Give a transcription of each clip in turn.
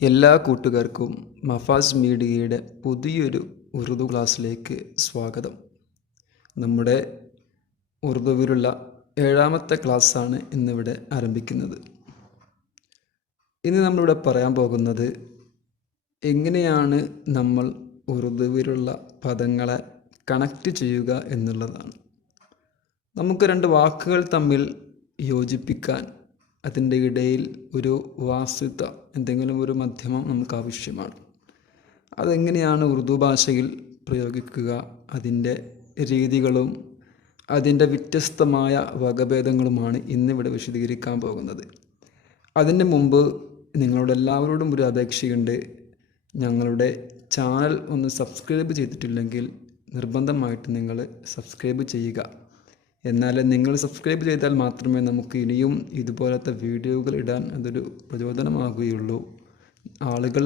എല്ലാ കൂട്ടുകാർക്കും മഫാസ് മീഡിയയുടെ പുതിയൊരു ഉറുദു ക്ലാസ്സിലേക്ക് സ്വാഗതം. നമ്മുടെ ഉറുദുവിലുള്ള 7ാമത്തെ ക്ലാസ്സാണ് ഇന്നിവിടെ ആരംഭിക്കുന്നത്. ഇന്ന് നമ്മളിവിടെ പറയാൻ പോകുന്നത് എങ്ങനെയാണ് നമ്മൾ ഉറുദുവിലുള്ള പദങ്ങളെ കണക്റ്റ് ചെയ്യുക എന്നുള്ളതാണ്. നമുക്ക് രണ്ട് വാക്കുകൾ തമ്മിൽ യോജിപ്പിക്കാൻ അതിൻ്റെ ഇടയിൽ ഒരു വാസ്തുത, എന്തെങ്കിലും ഒരു മധ്യമം നമുക്ക് ആവശ്യമാണ്. അതെങ്ങനെയാണ് ഉറുദു ഭാഷയിൽ പ്രയോഗിക്കുക, അതിൻ്റെ രീതികളും അതിൻ്റെ വ്യത്യസ്തമായ വകഭേദങ്ങളുമാണ് ഇന്നിവിടെ വിശദീകരിക്കാൻ പോകുന്നത്. അതിന് മുമ്പ് നിങ്ങളോട് എല്ലാവരോടും ഒരു അപേക്ഷയുണ്ട്. ഞങ്ങളുടെ ചാനൽ ഒന്ന് സബ്സ്ക്രൈബ് ചെയ്തിട്ടില്ലെങ്കിൽ നിർബന്ധമായിട്ട് നിങ്ങൾ സബ്സ്ക്രൈബ് ചെയ്യുക. എന്നാൽ നിങ്ങൾ സബ്സ്ക്രൈബ് ചെയ്താൽ മാത്രമേ നമുക്ക് ഇനിയും ഇതുപോലത്തെ വീഡിയോകൾ ഇടാൻ അതൊരു പ്രചോദനമാകുകയുള്ളൂ. ആളുകൾ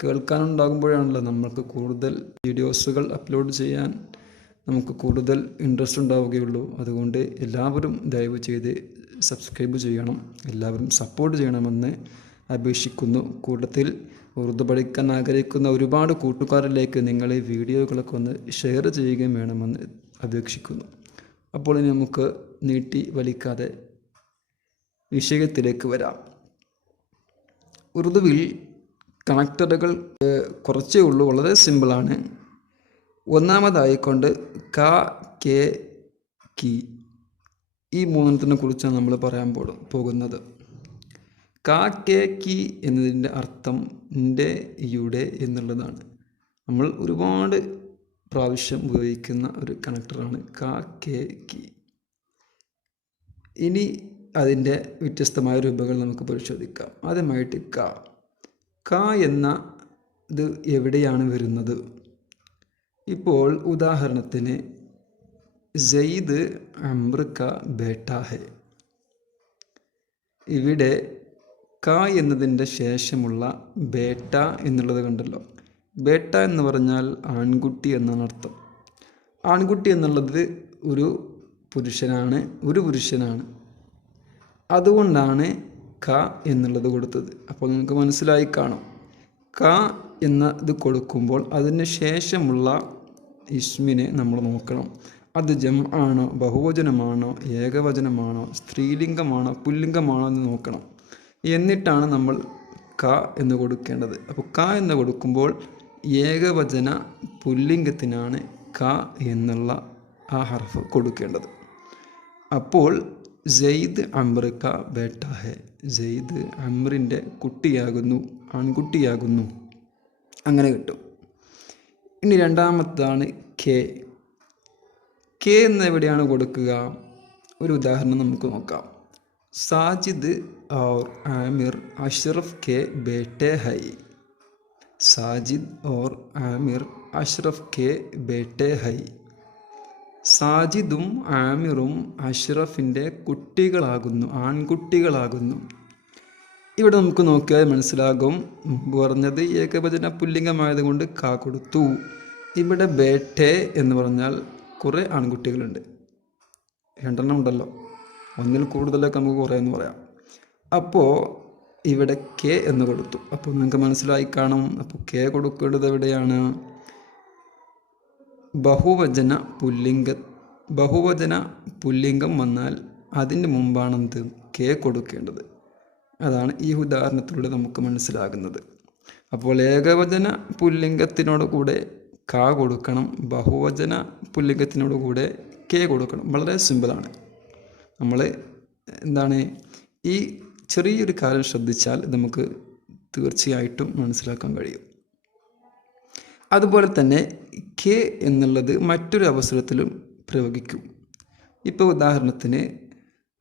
കേൾക്കാനുണ്ടാകുമ്പോഴാണല്ലോ നമ്മൾക്ക് കൂടുതൽ വീഡിയോസുകൾ അപ്ലോഡ് ചെയ്യാൻ നമുക്ക് കൂടുതൽ ഇൻട്രസ്റ്റ് ഉണ്ടാവുകയുള്ളൂ. അതുകൊണ്ട് എല്ലാവരും ദയവ് ചെയ്ത് സബ്സ്ക്രൈബ് ചെയ്യണം, എല്ലാവരും സപ്പോർട്ട് ചെയ്യണമെന്ന് അപേക്ഷിക്കുന്നു. കൂട്ടത്തിൽ ഉറുദു പഠിക്കാൻ ആഗ്രഹിക്കുന്ന ഒരുപാട് കൂട്ടുകാരിലേക്ക് നിങ്ങൾ ഈ വീഡിയോകളൊക്കെ ഒന്ന് ഷെയർ ചെയ്യുകയും വേണമെന്ന് അപേക്ഷിക്കുന്നു. അപ്പോൾ ഇനി നമുക്ക് നീട്ടി വലിക്കാതെ വിഷയത്തിലേക്ക് വരാം. ഉറുദുവിൽ കണക്ടറുകൾ കുറച്ചേ ഉള്ളൂ, വളരെ സിമ്പിളാണ്. ഒന്നാമതായിക്കൊണ്ട് ക, കെ, കി, ഈ മൂന്നെണ്ണത്തിനെ കുറിച്ചാണ് നമ്മൾ പറയാൻ പോകുന്നത്. ക, കെ, കി എന്നതിൻ്റെ അർത്ഥം ൻ്റെ, യുടെ എന്നുള്ളതാണ്. നമ്മൾ ഒരുപാട് പ്രാവശ്യം ഉപയോഗിക്കുന്ന ഒരു കണക്ടറാണ് ക, കെ, കി. ഇനി അതിൻ്റെ വ്യത്യസ്തമായ രൂപങ്ങൾ നമുക്ക് പരിശോധിക്കാം. ആദ്യമായിട്ട് ക എന്ന ഇത് എവിടെയാണ് വരുന്നത്? ഇപ്പോൾ ഉദാഹരണത്തിന് സെയ്ദ് അംർ ക ബേട്ട ഹെ. ഇവിടെ ക എന്നതിൻ്റെ ശേഷമുള്ള ബേട്ട എന്നുള്ളത് കണ്ടല്ലോ. ബേട്ട എന്ന് പറഞ്ഞാൽ ആൺകുട്ടി എന്നാണ് അർത്ഥം. ആൺകുട്ടി എന്നുള്ളത് ഒരു പുരുഷനാണ്. അതുകൊണ്ടാണ് ക എന്നുള്ളത് കൊടുത്തത്. അപ്പോൾ നിങ്ങൾക്ക് മനസ്സിലായി കാണും. ക എന്നത് കൊടുക്കുമ്പോൾ അതിന് ശേഷമുള്ള ഇസ്മിനെ നമ്മൾ നോക്കണം. അത് ജം ആണോ, ബഹുവചനമാണോ, ഏകവചനമാണോ, സ്ത്രീലിംഗമാണോ, പുല്ലിംഗമാണോ എന്ന് നോക്കണം. എന്നിട്ടാണ് നമ്മൾ ക എന്ന് കൊടുക്കേണ്ടത്. അപ്പോൾ ക എന്ന് കൊടുക്കുമ്പോൾ ഏകവചന പുല്ലിംഗത്തിനാണ് ക എന്നുള്ള ആ ഹർഫ് കൊടുക്കേണ്ടത്. അപ്പോൾ സെയ്ദ് അംർ ക ബേട്ട ഹെ, സെയ്ദ് അംറിൻ്റെ കുട്ടിയാകുന്നു, ആൺകുട്ടിയാകുന്നു, അങ്ങനെ കിട്ടും. ഇനി രണ്ടാമത്താണ് കെ. കെ എന്ന് എവിടെയാണ് കൊടുക്കുക? ഒരു ഉദാഹരണം നമുക്ക് നോക്കാം. സാജിദ് और आमिर अशरफ के बेटे हैं. സാജിദ് और ആമിർ അഷ്റഫ് കെ ബേട്ടെ ഹൈ. സാജിദും ആമിറും അഷ്റഫിൻ്റെ കുട്ടികളാകുന്നു, ആൺകുട്ടികളാകുന്നു. ഇവിടെ നമുക്ക് നോക്കിയാൽ മനസ്സിലാകും, പറഞ്ഞത് ഏകവചന പുല്ലിംഗമായതുകൊണ്ട് ക കൊടുത്തു. ഇവിടെ ബേട്ടെ എന്ന് പറഞ്ഞാൽ കുറേ ആൺകുട്ടികളുണ്ട്, 2 ഉണ്ടല്ലോ, ഒന്നിൽ കൂടുതലൊക്കെ നമുക്ക് കുറേ എന്ന് പറയാം. അപ്പോൾ ഇവിടെ കെ എന്ന് കൊടുത്തു. അപ്പോൾ നിങ്ങൾക്ക് മനസ്സിലായി കാണും. അപ്പോൾ കെ കൊടുക്കേണ്ടത് എവിടെയാണ്? ബഹുവചന പുല്ലിംഗം വന്നാൽ അതിന് മുമ്പാണ് എന്ത്? കെ കൊടുക്കേണ്ടത്. അതാണ് ഈ ഉദാഹരണത്തിലൂടെ നമുക്ക് മനസ്സിലാകുന്നത്. അപ്പോൾ ഏകവചന പുല്ലിംഗത്തിനോട് കൂടെ ക കൊടുക്കണം, ബഹുവചന പുല്ലിംഗത്തിനോട് കൂടെ കെ കൊടുക്കണം. വളരെ സിമ്പിളാണ്. നമ്മൾ ഈ ചെറിയൊരു കാര്യം ശ്രദ്ധിച്ചാൽ നമുക്ക് തീർച്ചയായിട്ടും മനസ്സിലാക്കാൻ കഴിയും. അതുപോലെ തന്നെ കെ എന്നുള്ളത് മറ്റൊരു അവസരത്തിലും പ്രയോഗിക്കും. ഇപ്പോൾ ഉദാഹരണത്തിന്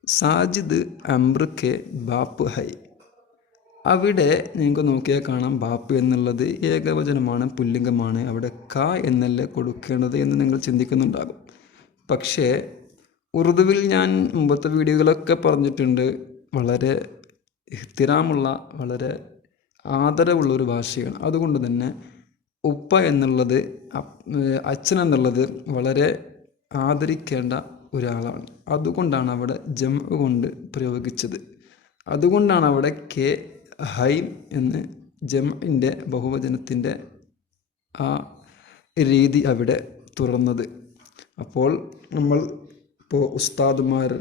Sajid Amr K bap high. അവിടെ നിങ്ങൾക്ക് നോക്കിയാൽ കാണാം, ബാപ്പ് എന്നുള്ളത് ഏകവചനമാണ്, പുല്ലിംഗമാണ്. അവിടെ ക എന്നല്ലേ കൊടുക്കേണ്ടത് എന്ന് നിങ്ങൾ ചിന്തിക്കുന്നുണ്ടാകും. പക്ഷേ ഉറുദുവിൽ ഞാൻ മുമ്പത്തെ വീഡിയോകളൊക്കെ പറഞ്ഞിട്ടുണ്ട്, വളരെ ഇഹ്തിറാമുള്ള, വളരെ ആദരവുള്ളൊരു ഭാഷയാണ്. അതുകൊണ്ട് തന്നെ ഉപ്പ എന്നുള്ളത്, അച്ഛൻ എന്നുള്ളത് വളരെ ആദരിക്കേണ്ട ഒരാളാണ്. അതുകൊണ്ടാണ് അവിടെ ജംഅ് കൊണ്ട് പ്രയോഗിച്ചത്. അതുകൊണ്ടാണ് അവിടെ കെ ഹൈം എന്ന് ജംഇൻ്റെ ബഹുവചനത്തിൻ്റെ ആ രീതി അവിടെ തുറന്നത്. അപ്പോൾ നമ്മൾ ഇപ്പോൾ ഉസ്താദുമാർ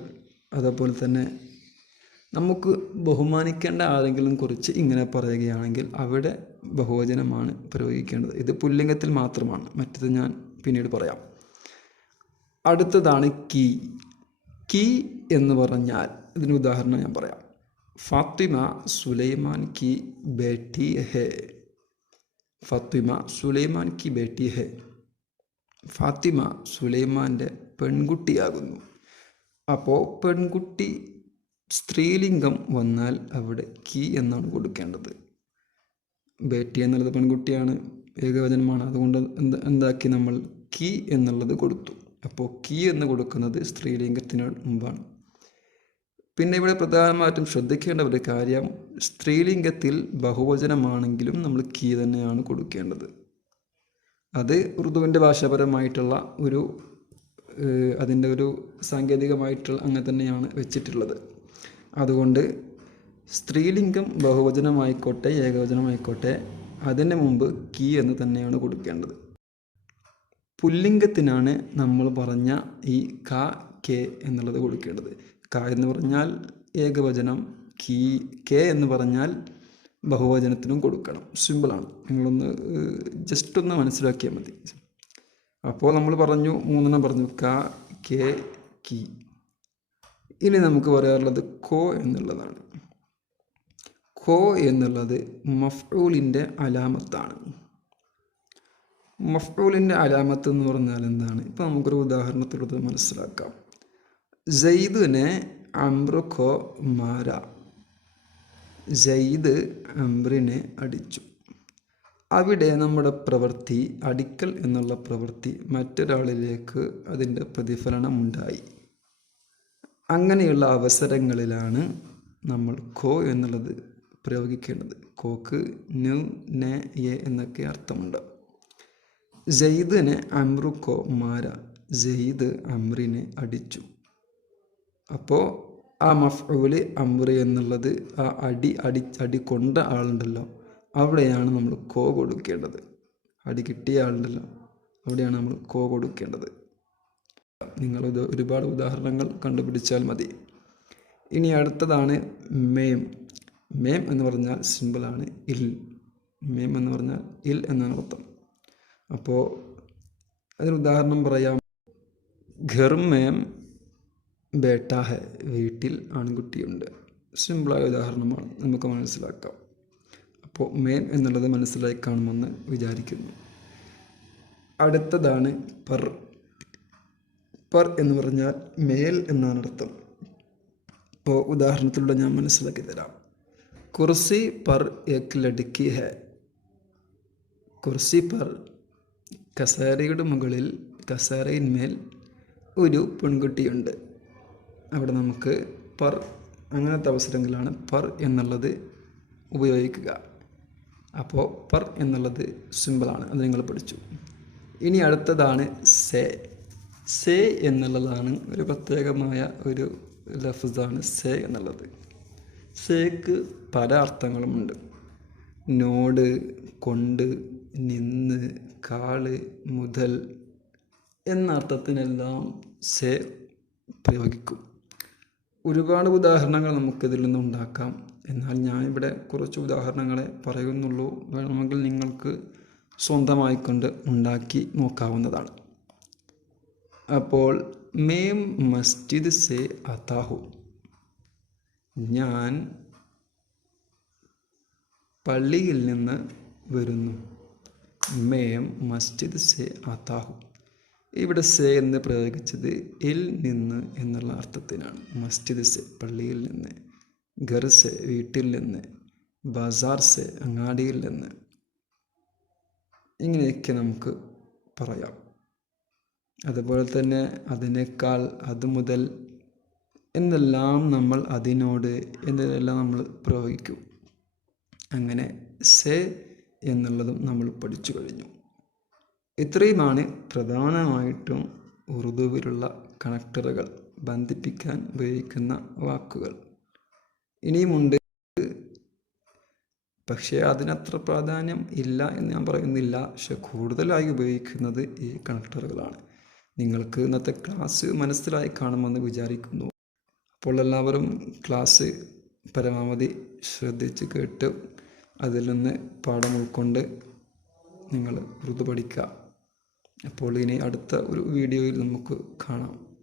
അതേപോലെ തന്നെ നമുക്ക് ബഹുമാനിക്കേണ്ട ആരെങ്കിലും കുറിച്ച് ഇങ്ങനെ പറയുകയാണെങ്കിൽ അവിടെ ബഹുവചനമാണ് പ്രയോഗിക്കേണ്ടത്. ഇത് പുല്ലിംഗത്തിൽ മാത്രമാണ്, മറ്റത് ഞാൻ പിന്നീട് പറയാം. അടുത്തതാണ് കീ. കീ എന്ന് പറഞ്ഞാൽ ഇതിന് ഉദാഹരണം ഞാൻ പറയാം. ഫാത്തിമ സുലൈമാൻ കി ബേട്ടി ഹേ. ഫാത്തിമ സുലൈമാൻ കി ബേട്ടി ഹേ. ഫാത്തിമ സുലൈമാൻ്റെ പെൺകുട്ടിയാകുന്നു. അപ്പോൾ പെൺകുട്ടി സ്ത്രീലിംഗം വന്നാൽ അവിടെ കി എന്നാണ് കൊടുക്കേണ്ടത്. ബേട്ടി എന്നുള്ളത് പെൺകുട്ടിയാണ്, ഏകവചനമാണ്. അതുകൊണ്ട് എന്താക്കി നമ്മൾ കി എന്നുള്ളത് കൊടുത്തു. അപ്പോൾ കി എന്ന് കൊടുക്കുന്നത് സ്ത്രീലിംഗത്തിന് മുമ്പാണ്. പിന്നെ ഇവിടെ പ്രധാനമായിട്ടും ശ്രദ്ധിക്കേണ്ട ഒരു കാര്യം, സ്ത്രീലിംഗത്തിൽ ബഹുവചനമാണെങ്കിലും നമ്മൾ കി തന്നെയാണ് കൊടുക്കേണ്ടത്. അത് ഉറുദുവിൻ്റെ ഭാഷാപരമായിട്ടുള്ള അതിൻ്റെ ഒരു സാങ്കേതികമായിട്ടുള്ള അങ്ങനെ തന്നെയാണ് വെച്ചിട്ടുള്ളത്. അതുകൊണ്ട് സ്ത്രീലിംഗം ബഹുവചനമായിക്കോട്ടെ ഏകവചനമായിക്കോട്ടെ അതിന് മുമ്പ് കി എന്ന് തന്നെയാണ് കൊടുക്കേണ്ടത്. പുല്ലിംഗത്തിനാണ് നമ്മൾ പറഞ്ഞ ഈ ക കെ എന്നുള്ളത് കൊടുക്കേണ്ടത്. ക എന്ന് പറഞ്ഞാൽ ഏകവചനം, കെ എന്ന് പറഞ്ഞാൽ ബഹുവചനത്തിനും കൊടുക്കണം. സിമ്പിളാണ്, നിങ്ങളൊന്ന് ജസ്റ്റ് ഒന്ന് മനസ്സിലാക്കിയാൽ മതി. അപ്പോൾ നമ്മൾ പറഞ്ഞു, മൂന്നെണ്ണം പറഞ്ഞു, ക കെ കി. ഇനി നമുക്ക് പറയാറുള്ളത് കോ എന്നുള്ളതാണ്. കോ എന്നുള്ളത് മഫ്ഊലിൻ്റെ അലാമത്താണ്. മഫ്ഊലിൻ്റെ അലാമത്ത് എന്ന് പറഞ്ഞാൽ എന്താണ്? ഇപ്പോൾ നമുക്കൊരു ഉദാഹരണത്തിലൂടെ മനസ്സിലാക്കാം. സെയ്ദിനെ അംറു കോ മാര. സെയ്ദ് അംറിനെ അടിച്ചു. അവിടെ നമ്മുടെ പ്രവൃത്തി, അടിക്കൽ എന്നുള്ള പ്രവൃത്തി മറ്റൊരാളിലേക്ക് അതിൻ്റെ പ്രതിഫലനമുണ്ടായി. അങ്ങനെയുള്ള അവസരങ്ങളിലാണ് നമ്മൾ കോ എന്നുള്ളത് പ്രയോഗിക്കേണ്ടത്. കോക്ക് ന് നെ യെ എന്നൊക്കെ അർത്ഥമുണ്ട്. സെയ്ദിനെ അംറു കോ മാര. സെയ്ദ് അംറിനെ അടിച്ചു. അപ്പോൾ ആ മഫ്ഊല് അംറ് എന്നുള്ളത് ആ അടി കൊണ്ട ആളുണ്ടല്ലോ, അവിടെയാണ് നമ്മൾ കോ കൊടുക്കേണ്ടത്. അടി കിട്ടിയ ആളുണ്ടല്ലോ, അവിടെയാണ് നമ്മൾ കോ കൊടുക്കേണ്ടത്. നിങ്ങൾ ഒരുപാട് ഉദാഹരണങ്ങൾ കണ്ടുപിടിച്ചാൽ മതി. ഇനി അടുത്തതാണ് മേം. മേം എന്ന് പറഞ്ഞാൽ സിമ്പിളാണ്, ഇൽ. മേം എന്ന് പറഞ്ഞാൽ ഇൽ എന്നാണ് അർത്ഥം. അപ്പോൾ അതിന് ഉദാഹരണം പറയാം. ഘർ മേം ബേട്ടാ ഹെ. വീട്ടിൽ ആൺകുട്ടിയുണ്ട്. സിമ്പിളായ ഉദാഹരണമാണ്, നമുക്ക് മനസ്സിലാക്കാം. അപ്പോൾ മേം എന്നുള്ളത് മനസ്സിലായി കാണുമെന്ന് വിചാരിക്കുന്നു. അടുത്തതാണ് പർ. പർ എന്ന് പറഞ്ഞാൽ മേൽ എന്നാണ് അർത്ഥം. ഇപ്പോൾ ഉദാഹരണത്തിലൂടെ ഞാൻ മനസ്സിലാക്കി തരാം. കുർസി പർ എക് ലഡ്കി ഹെ. കുർസി പർ, കസേരയുടെ മുകളിൽ, കസേരയിന്മേൽ ഒരു പെൺകുട്ടിയുണ്ട്. അവിടെ നമുക്ക് പർ, അങ്ങനത്തെ അവസരങ്ങളിലാണ് പർ എന്നുള്ളത് ഉപയോഗിക്കുക. അപ്പോൾ പർ എന്നുള്ളത് സിമ്പിളാണ്, അത് നിങ്ങൾ പഠിച്ചു. ഇനി അടുത്തതാണ് സേ. സേ എന്നുള്ളതാണ് ഒരു പ്രത്യേകമായ ഒരു ലഫ്സാണ് സേ എന്നുള്ളത്. സേക്ക് പല അർത്ഥങ്ങളുമുണ്ട്. നോട്, കൊണ്ട്, നിന്ന്, കാള്, മുതൽ എന്ന അർത്ഥത്തിനെല്ലാം സേ പ്രയോഗിക്കും. ഒരുപാട് ഉദാഹരണങ്ങൾ നമുക്കിതിൽ നിന്നുണ്ടാക്കാം. എന്നാൽ ഞാൻ ഇവിടെ കുറച്ച് ഉദാഹരണങ്ങളെ പറയുന്നുള്ളൂ. വേണമെങ്കിൽ നിങ്ങൾക്ക് സ്വന്തമായിക്കൊണ്ട് ഉണ്ടാക്കി നോക്കാവുന്നതാണ്. അപ്പോൾ മേം മസ്ജിദ് സേ അതാഹു. ഞാൻ പള്ളിയിൽ നിന്ന് വരുന്നു. മേം മസ്ജിദ് സേ അതാഹു. ഇവിടെ സേ എന്ന് പ്രയോഗിച്ചത് ഇൽ നിന്ന് എന്നുള്ള അർത്ഥത്തിനാണ്. മസ്ജിദ് സെ പള്ളിയിൽ നിന്ന്, ഘർ സെ വീട്ടിൽ നിന്ന്, ബസാർ സെ അങ്ങാടിയിൽ നിന്ന്, ഇങ്ങനെയൊക്കെ നമുക്ക് പറയാം. അതുപോലെ തന്നെ അതിനേക്കാൾ, അത് മുതൽ എന്നെല്ലാം നമ്മൾ അതിനോട് എന്നതെല്ലാം നമ്മൾ പ്രയോഗിക്കും. അങ്ങനെ സേ എന്നുള്ളതും നമ്മൾ പഠിച്ചു കഴിഞ്ഞു. ഇത്രയുമാണ് പ്രധാനമായിട്ടും ഉറുദുവിലുള്ള കണക്ടറുകൾ, ബന്ധിപ്പിക്കാൻ ഉപയോഗിക്കുന്ന വാക്കുകൾ. ഇനിയുമുണ്ട് പക്ഷേ അതിനത്ര പ്രാധാന്യം ഇല്ല എന്ന് ഞാൻ പറയുന്നില്ല. പക്ഷെ കൂടുതലായി ഉപയോഗിക്കുന്നത് ഈ കണക്ടറുകളാണ്. നിങ്ങൾക്ക് ഇന്നത്തെ ക്ലാസ് മനസ്സിലായി കാണുമെന്ന് വിചാരിക്കുന്നു. അപ്പോൾ എല്ലാവരും ക്ലാസ് പരമാവധി ശ്രദ്ധിച്ച് കേട്ട് അതിൽ നിന്ന് പാഠം ഉൾക്കൊണ്ട് നിങ്ങൾ ഉറുദു പഠിക്കുക. അപ്പോൾ ഇനി അടുത്ത ഒരു വീഡിയോയിൽ നമുക്ക് കാണാം.